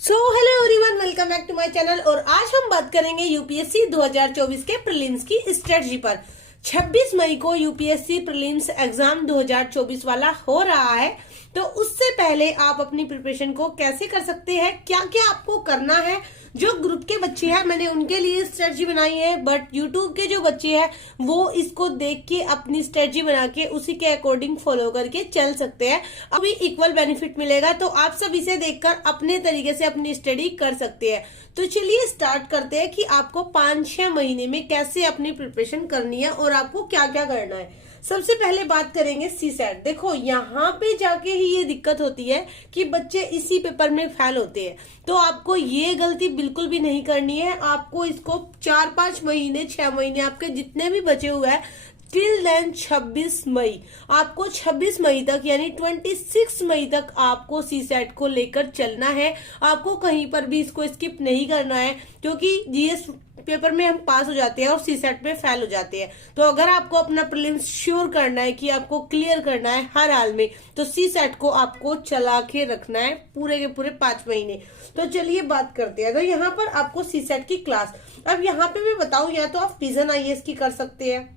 Hello everyone, welcome back to my channel. और आज हम बात करेंगे यूपीएससी 2024 के प्रीलिम्स की स्ट्रेटजी पर। 26 मई को यूपीएससी प्रीलिम्स एग्जाम 2024 वाला हो रहा है, तो उससे पहले आप अपनी प्रिपरेशन को कैसे कर सकते हैं, क्या क्या आपको करना है। जो ग्रुप के बच्चे हैं मैंने उनके लिए स्ट्रेटजी बनाई है, बट यूट्यूब के जो बच्चे हैं वो इसको देख के अपनी स्ट्रेटजी बना के उसी के अकॉर्डिंग फॉलो करके चल सकते हैं। अभी इक्वल बेनिफिट मिलेगा, तो आप सब इसे देखकर अपने तरीके से अपनी स्टडी कर सकते हैं। तो चलिए स्टार्ट करते हैं कि आपको 5-6 महीने में कैसे अपनी प्रिपरेशन करनी है और आपको क्या क्या करना है। सबसे पहले बात करेंगे सीसैट। देखो यहाँ पे जाके ही ये दिक्कत होती है कि बच्चे इसी पेपर में फेल होते हैं, तो आपको ये गलती बिल्कुल भी नहीं करनी है। आपको इसको 4-5 महीने 6 महीने आपके जितने भी बचे हुए हैं टिल देन 26 मई, आपको 26 मई तक यानी 26 मई तक आपको सीसैट को लेकर चलना है। आपको कहीं पर भी इसको स्किप नहीं करना है, क्योंकि जीएस पेपर में हम पास हो जाते हैं और सीसैट में फेल हो जाते हैं। तो अगर आपको अपना प्रीलिम्स श्योर करना है कि आपको क्लियर करना है हर हाल में, तो सीसैट को आपको चला के रखना है पूरे के पूरे 5 महीने। तो चलिए बात करते हैं। तो यहाँ पर आपको सीसैट की क्लास, अब यहाँ पे मैं बताऊं, या तो आप विजन आईएएस की कर सकते हैं,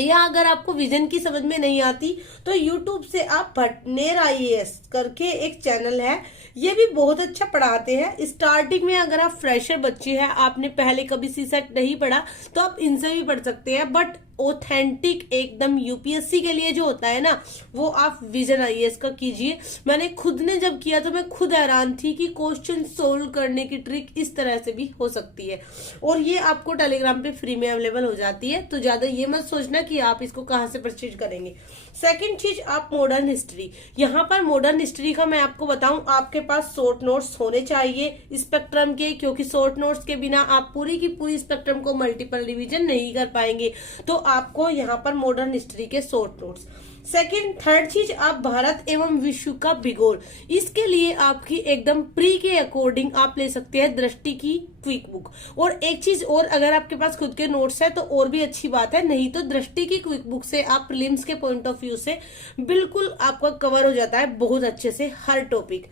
या अगर आपको विजन की समझ में नहीं आती तो YouTube से आप भटनेर आईएएस करके एक चैनल है, ये भी बहुत अच्छा पढ़ाते हैं। स्टार्टिंग में अगर आप फ्रेशर बच्चे हैं, आपने पहले कभी सीसैट नहीं पढ़ा, तो आप इनसे भी पढ़ सकते हैं। बट ऑथेंटिक एकदम यूपीएससी के लिए जो होता है ना, वो आप विजन आईएएस का कीजिए। मैंने खुद ने जब किया तो मैं खुद हैरान थी कि क्वेश्चन सोल्व करने की ट्रिक इस तरह से भी हो सकती है, और ये आपको टेलीग्राम पे फ्री में अवेलेबल हो जाती है। तो ज्यादा ये मत सोचना कि आप इसको कहाँ से परचेज करेंगे। सेकंड चीज, आप मॉडर्न हिस्ट्री। यहाँ पर मॉडर्न हिस्ट्री का मैं आपको बताऊं, आपके पास शॉर्ट नोट्स होने चाहिए स्पेक्ट्रम के, क्योंकि शॉर्ट नोट्स के बिना आप पूरी की पूरी स्पेक्ट्रम को मल्टीपल रिवीजन नहीं कर पाएंगे। तो आपको यहाँ पर मॉडर्न हिस्ट्री के शॉर्ट नोट्स। सेकंड, थर्ड चीज, आप भारत एवं विश्व का भूगोल, इसके लिए आपकी एकदम प्री के अकॉर्डिंग आप ले सकते हैं दृष्टि की क्विक बुक। और एक चीज और, अगर आपके पास खुद के नोट्स है तो और भी अच्छी बात है, नहीं तो दृष्टि की क्विक बुक से आप प्रीलिम्स के पॉइंट ऑफ व्यू से बिल्कुल आपका कवर हो जाता है बहुत अच्छे से हर टॉपिक।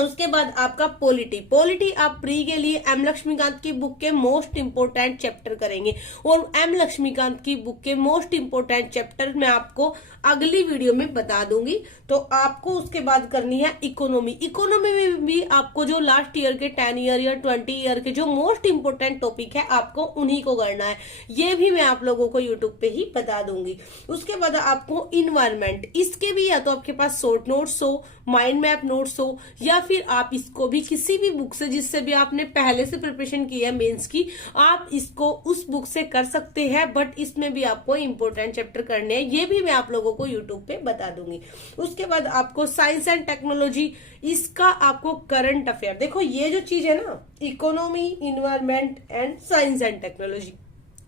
उसके बाद आपका पॉलिटी आप प्री के लिए एम लक्ष्मीकांत की बुक के मोस्ट इंपोर्टेंट चैप्टर करेंगे, और एम लक्ष्मीकांत की बुक के मोस्ट इंपोर्टेंट चैप्टर मैं आपको अगली वीडियो में बता दूंगी। तो आपको उसके बाद करनी है इकोनॉमी में भी आपको जो लास्ट ईयर के 10 ईयर या 20 ईयर के जो मोस्ट इंपोर्टेंट टॉपिक है आपको उन्हीं को करना है। ये भी मैं आप लोगों को यूट्यूब पे ही बता दूंगी। उसके बाद आपको इन्वायरमेंट, इसके भी या तो आपके पास शॉर्ट नोट्स हो, माइंड मैप नोट्स हो, या फिर आप इसको भी किसी भी बुक से जिससे भी आपने पहले से प्रिपरेशन की है मेंस की, आप इसको उस बुक से कर सकते हैं। बट इसमें भी आपको इंपॉर्टेंट चैप्टर करने हैं, ये भी मैं आप लोगों को यूट्यूब पे बता दूंगी। उसके बाद आपको साइंस एंड टेक्नोलॉजी, इसका आपको करंट अफेयर। देखो ये जो चीज है ना, economy, environment and science and technology,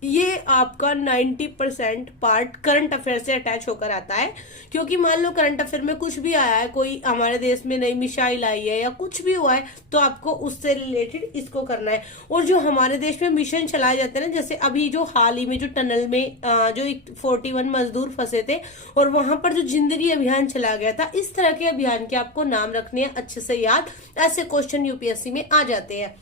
ये आपका 90% पार्ट करंट अफेयर से अटैच होकर आता है। क्योंकि मान लो करंट अफेयर में कुछ भी आया है, कोई हमारे देश में नई मिसाइल आई है या कुछ भी हुआ है, तो आपको उससे रिलेटेड इसको करना है। और जो हमारे देश में मिशन चलाए जाते हैं ना, जैसे अभी जो हाल ही में जो टनल में जो 41 मजदूर फंसे थे और वहां पर जो जिंदगी अभियान चला गया था, इस तरह के अभियान के आपको नाम रखने हैं अच्छे से याद, ऐसे क्वेश्चन यूपीएससी में आ जाते हैं।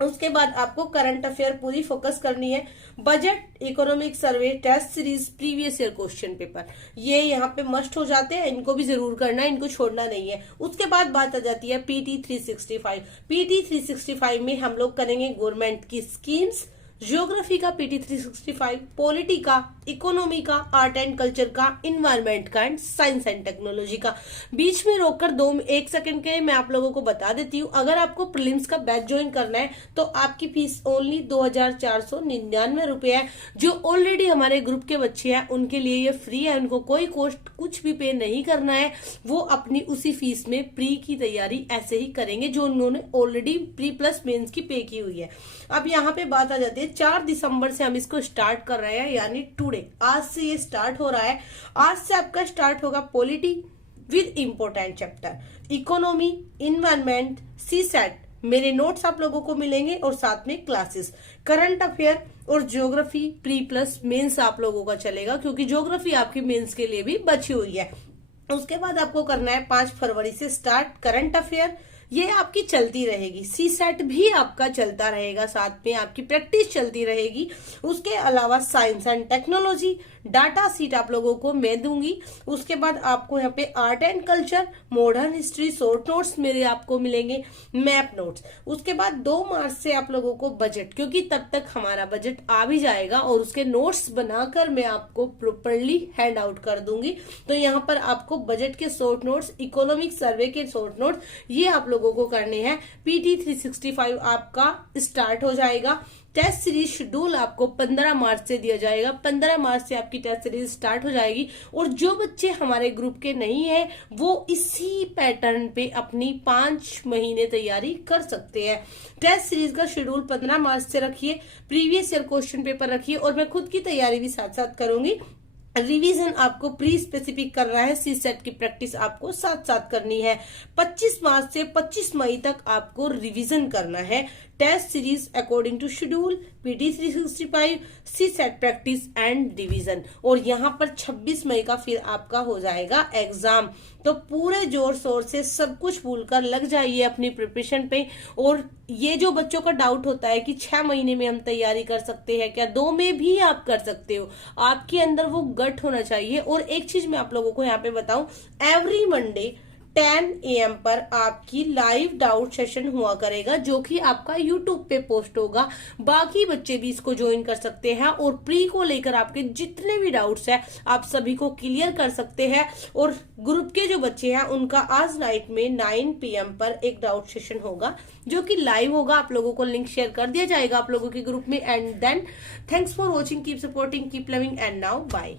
उसके बाद आपको करंट अफेयर पूरी फोकस करनी है। Budget, economic survey, test series, previous year question paper, ये यहाँ पे मस्ट हो जाते हैं, इनको भी जरूर करना है, इनको छोड़ना नहीं है। उसके बाद बात आ जाती है पीटी 365। पीटी 365 में हम लोग करेंगे गवर्नमेंट की स्कीम्स, ज्योग्राफी का पीटी 365, पॉलिटी का, इकोनॉमी का, आर्ट एंड कल्चर का, इन्वायरमेंट का एंड साइंस एंड टेक्नोलॉजी का। बीच में रोककर 1 सेकंड के लिए मैं आप लोगों को बता देती हूँ, अगर आपको प्रीलिम्स का बैच ज्वाइन करना है तो आपकी फीस ओनली 2499 रुपए है। जो ऑलरेडी हमारे ग्रुप के बच्चे हैं उनके लिए ये फ्री है, उनको कोई कॉस्ट कुछ भी पे नहीं करना है। वो अपनी उसी फीस में प्री की तैयारी ऐसे ही करेंगे जो उन्होंने ऑलरेडी प्री प्लस मेंस की पे की हुई है। अब यहाँ पे बात आ जाती है 4 दिसंबर से हम इसको स्टार्ट कर रहे हैं, यानी टुडे, आज से ये स्टार्ट हो रहा है। आज से आपका स्टार्ट होगा polity with important chapter, economy, environment, CSAT, मेरे नोट्स आप लोगों को मिलेंगे और साथ में क्लासेस, करंट अफेयर और ज्योग्राफी प्री प्लस मेंस आप लोगों का चलेगा, क्योंकि ज्योग्राफी आपकी मेंस के लिए भी बची हुई है। उसके बाद आपको करना है 5 फरवरी से स्टार्ट करंट अफेयर, ये आपकी चलती रहेगी। सी सेट भी आपका चलता रहेगा, साथ में आपकी प्रैक्टिस चलती रहेगी। उसके अलावा science and technology data sheet आप लोगों को मैं दूंगी। उसके बाद आपको यहाँ पे art and culture, modern history, short notes मेरे आपको मिलेंगे, मैप नोट्स। उसके बाद 2 मार्च से आप लोगों को बजट, क्योंकि तब तक हमारा बजट आ भी जाएगा और उसके नोट्स बनाकर मैं आपको प्रॉपरली हैंड आउट कर दूंगी। तो यहाँ पर आपको बजट के शॉर्ट नोट्स, इकोनॉमिक सर्वे के शॉर्ट नोट्स, ये आप लोगों को करने हैं। PT 365 आपका स्टार्ट हो जाएगा। टेस्ट सीरीज शेड्यूल आपको 15 मार्च से दिया जाएगा। 15 मार्च से आपकी टेस्ट सीरीज स्टार्ट हो जाएगी। और जो बच्चे हमारे ग्रुप के नहीं है वो इसी पैटर्न पे अपनी 5 महीने तैयारी कर सकते हैं। टेस्ट सीरीज का शेड्यूल 15 मार्च से रखिए, प्रीवियस ईयर क्वेश्चन पेपर रखिए, और मैं खुद की तैयारी भी साथ साथ करूंगी। रिवीजन आपको प्री स्पेसिफिक कर रहा है, सी सेट की प्रैक्टिस आपको साथ साथ करनी है। 25 मार्च से 25 मई तक आपको रिवीजन करना है। Test series according to schedule, PT 365, CSAT practice and revision. और यहाँ पर 26 मई का फिर आपका हो जाएगा एग्जाम। तो पूरे जोर शोर से सब कुछ भूलकर लग जाइए अपनी प्रिपरेशन पे। और ये जो बच्चों का डाउट होता है कि 6 महीने में हम तैयारी कर सकते हैं क्या, 2 में भी आप कर सकते हो। आपके अंदर वो गट होना चाहिए। और एक चीज मैं आप लोगों को यहाँ पे बताऊं, एवरी मंडे 10 AM पर आपकी लाइव डाउट सेशन हुआ करेगा, जो कि आपका YouTube पे पोस्ट होगा। बाकी बच्चे भी इसको ज्वाइन कर सकते हैं और प्री को लेकर आपके जितने भी डाउट्स हैं आप सभी को क्लियर कर सकते हैं। और ग्रुप के जो बच्चे हैं उनका आज नाइट में 9 PM पर एक डाउट सेशन होगा, जो कि लाइव होगा। आप लोगों को लिंक शेयर कर दिया जाएगा आप लोगों के ग्रुप में। And then thanks for watching, keep supporting, keep loving, and now bye.